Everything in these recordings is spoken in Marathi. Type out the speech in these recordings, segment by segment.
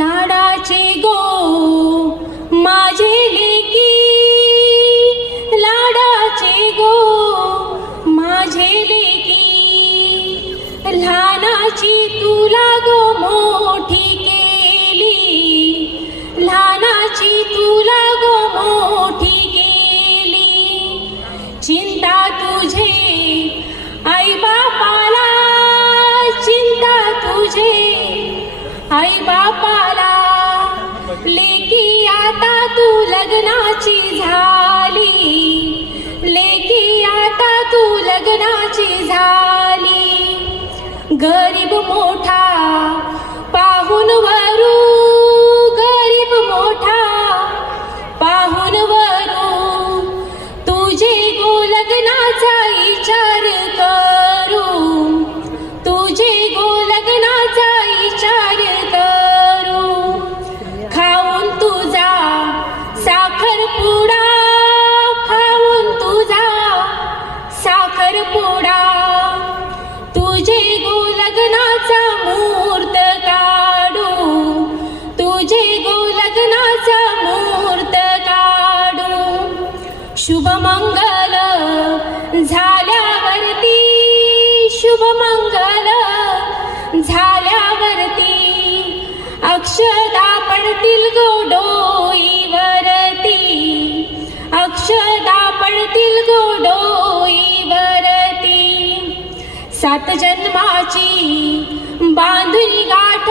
लाडाचे गो माझे लेकी, लाडाचे गो माझे लेकी, लहानाची तुला गो मोठी केली, लहानाची तुला गो मोठी केली. चिंता तुझे आई बापाला, चिंता तुझे आई बापाला, लेकी आता तू लग्नाची झाली, लेकी आता तू लग्नाची झाली. गरीब मोठा पाहून वरू, गरीब मोठा पाहून वरू, तुझे गो लग्नाचा विचार करू, तुझे गो लग्नाचा विचार करू. खाऊन तुझा साखर पुडा, खाऊन तुझा साखर पुडा, तुझे गो लग्नाचा मुहूर्त काढू, तुझे गो लग्नाचा मुहूर्त काढू. शुभमंगल झाल्यावरती, शुभमंगल झाल्यावरती, अक्षदा पडतील गो डोईवरती, अक्षदा पडतील गो डोईवरती. 7 जन्माची बांधुनी गाठ,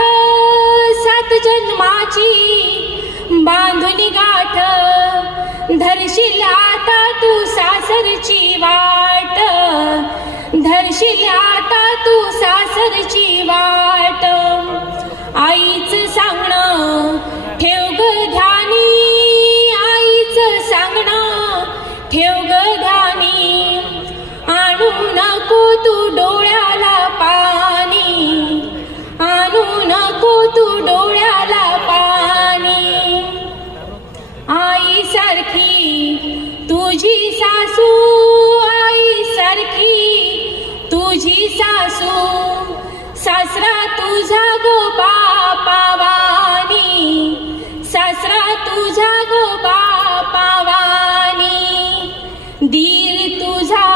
7 जन्माची बांधुनी गाठ, धरशील आता तू सासरची वाट, धरशील आता तू सासरची वाट. आईचं सांगणं ठेव ग ध्यानी, आईचं सांगणं ठेव ग ध्यानी, आणू नको तू डोळ्याला पाणी, आणू नको तू डोळ्याला पाणी. आई सारखी तुझी सासू, आई सारखी तुझी सासू, सासरा तुझा गो बापावानी, सासरा तुझा गो बापावानी. दीर तुझा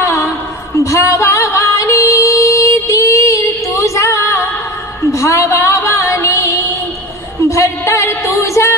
भावावानी, दीर तुझा भावावानी, भरतर तुझा